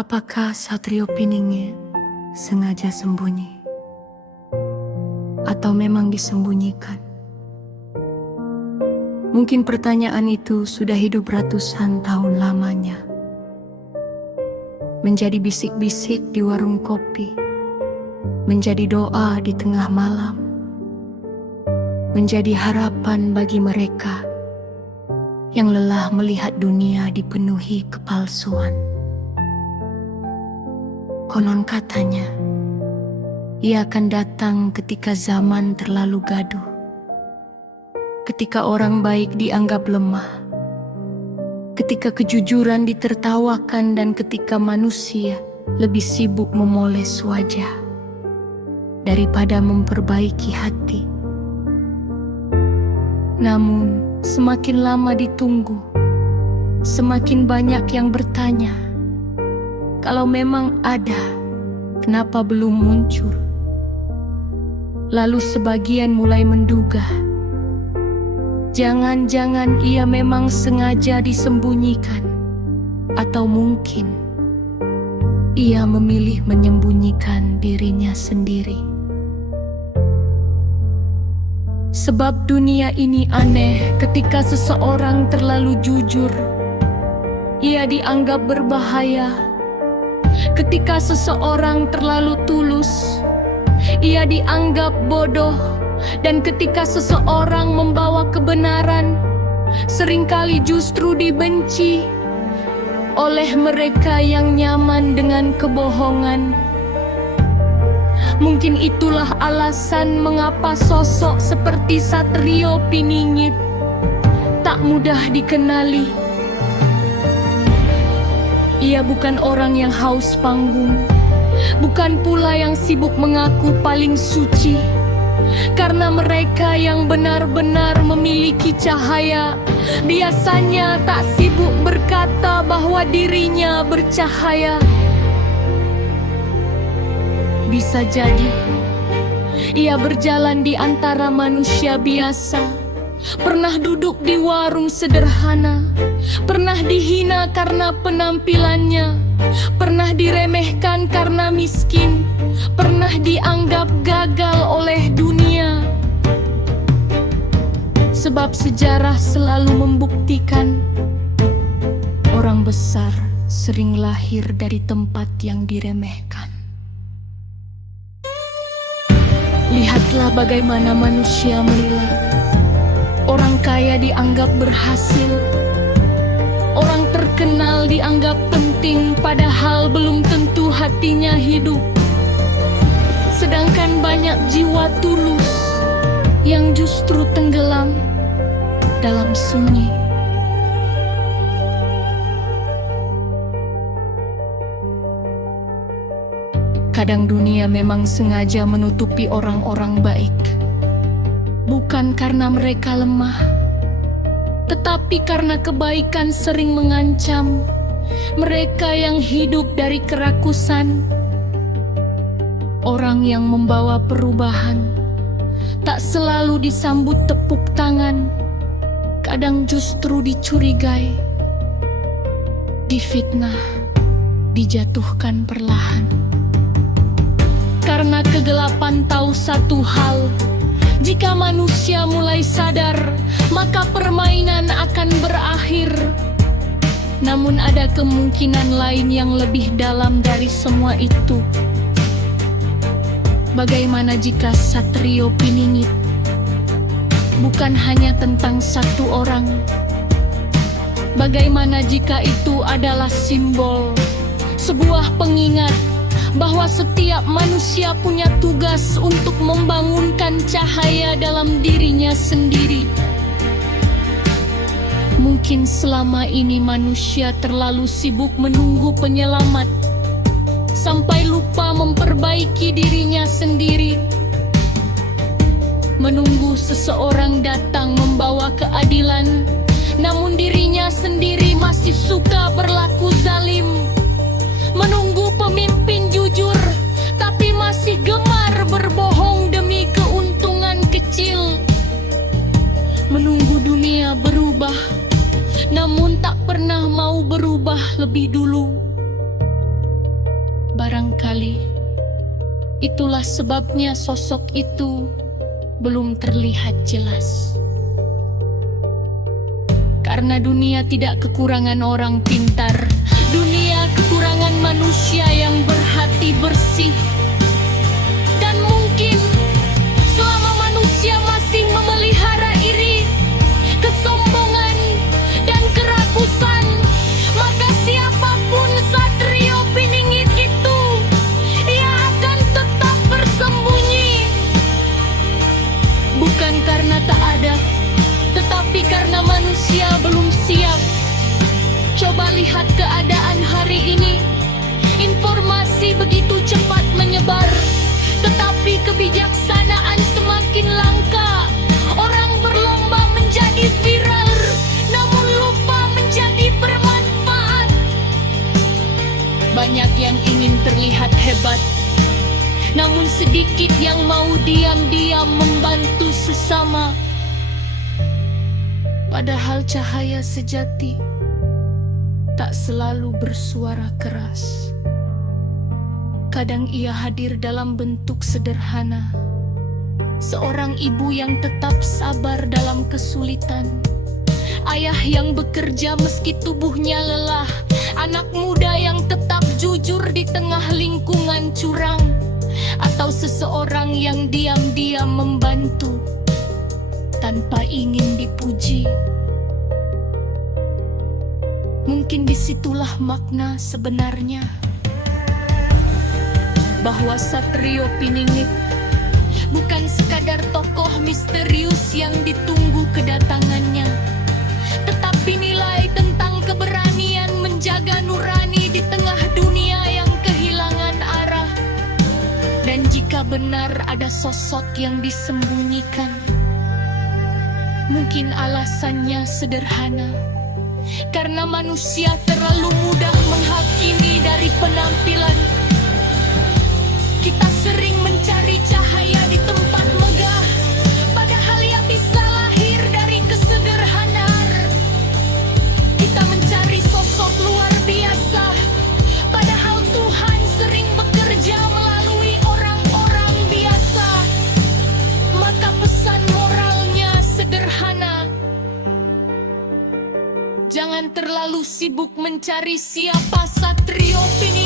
Apakah Satrio Piningit sengaja sembunyi? Atau memang disembunyikan? Mungkin pertanyaan itu sudah hidup ratusan tahun lamanya. Menjadi bisik-bisik di warung kopi, menjadi doa di tengah malam, menjadi harapan bagi mereka yang lelah melihat dunia dipenuhi kepalsuan. Konon katanya, ia akan datang ketika zaman terlalu gaduh, ketika orang baik dianggap lemah, ketika kejujuran ditertawakan dan ketika manusia lebih sibuk memoles wajah daripada memperbaiki hati. Namun, semakin lama ditunggu, semakin banyak yang bertanya, kalau memang ada, kenapa belum muncul? Lalu sebagian mulai menduga, jangan-jangan ia memang sengaja disembunyikan, atau mungkin ia memilih menyembunyikan dirinya sendiri. Sebab dunia ini aneh ketika seseorang terlalu jujur, ia dianggap berbahaya. Ketika seseorang terlalu tulus, ia dianggap bodoh. Dan ketika seseorang membawa kebenaran, seringkali justru dibenci oleh mereka yang nyaman dengan kebohongan. Mungkin itulah alasan mengapa sosok seperti Satrio Piningit tak mudah dikenali. Ia bukan orang yang haus panggung, bukan pula yang sibuk mengaku paling suci. Karena mereka yang benar-benar memiliki cahaya biasanya tak sibuk berkata bahwa dirinya bercahaya. Bisa jadi ia berjalan di antara manusia biasa, pernah duduk di warung sederhana, pernah dihina karena penampilannya, pernah diremehkan karena miskin, pernah dianggap gagal oleh dunia. Sebab sejarah selalu membuktikan orang besar sering lahir dari tempat yang diremehkan. Lihatlah bagaimana manusia melihat. Orang kaya dianggap berhasil, orang terkenal dianggap penting, padahal belum tentu hatinya hidup. Sedangkan banyak jiwa tulus yang justru tenggelam dalam sunyi. Kadang dunia memang sengaja menutupi orang-orang baik, bukan karena mereka lemah, tetapi karena kebaikan sering mengancam mereka yang hidup dari kerakusan. Orang yang membawa perubahan tak selalu disambut tepuk tangan, kadang justru dicurigai, difitnah, dijatuhkan perlahan. Karena kegelapan tahu satu hal, jika manusia mulai sadar, maka permainan akan berakhir. Namun ada kemungkinan lain yang lebih dalam dari semua itu. Bagaimana jika Satrio Piningit bukan hanya tentang satu orang? Bagaimana jika itu adalah simbol, sebuah pengingat bahwa setiap manusia punya tugas untuk membangunkan cahaya dalam dirinya sendiri? Mungkin selama ini manusia terlalu sibuk menunggu penyelamat, sampai lupa memperbaiki dirinya sendiri. Menunggu seseorang datang membawa keadilan, namun dirinya sendiri masih suka berlaku zalim. Menunggu pemimpin jujur, tapi masih gemar berbohong demi keuntungan kecil. Menunggu dunia berubah, namun tak pernah mau berubah lebih dulu. barangkali itulah sebabnya sosok itu belum terlihat jelas. Karena dunia tidak kekurangan orang pintar, dunia kekurangan manusia yang berhati bersih. Dan mungkin selama manusia masih memelihara iri, kesombongan, dan kerakusan, maka siapapun Satrio Piningit itu, ia akan tetap bersembunyi. Bukan karena tak ada, tetapi karena manusia belum siap. Coba lihat keadaan hari ini. Informasi begitu cepat menyebar, tetapi kebijaksanaan semakin langka. Orang berlomba menjadi viral, namun lupa menjadi bermanfaat. Banyak yang ingin terlihat hebat, namun sedikit yang mau diam-diam membantu sesama. Padahal cahaya sejati tak selalu bersuara keras. Kadang ia hadir dalam bentuk sederhana. Seorang ibu yang tetap sabar dalam kesulitan. Ayah yang bekerja meski tubuhnya lelah. Anak muda yang tetap jujur di tengah lingkungan curang. Atau seseorang yang diam-diam membantu tanpa ingin dipuji. Mungkin disitulah makna sebenarnya, bahwa Satrio Piningit bukan sekadar tokoh misterius yang ditunggu kedatangannya, tetapi nilai tentang keberanian menjaga nurani di tengah dunia yang kehilangan arah. Dan jika benar ada sosok yang disembunyikan, mungkin alasannya sederhana, karena manusia terlalu mudah menghakimi dari penampilan. Kita sering mencari cahaya di tempat megah, padahal ia bisa lahir dari kesederhanaan. Kita mencari sosok luar biasa, padahal Tuhan sering bekerja melalui orang-orang biasa. Maka pesan moralnya sederhana. Jangan terlalu sibuk mencari siapa Satrio Piningit.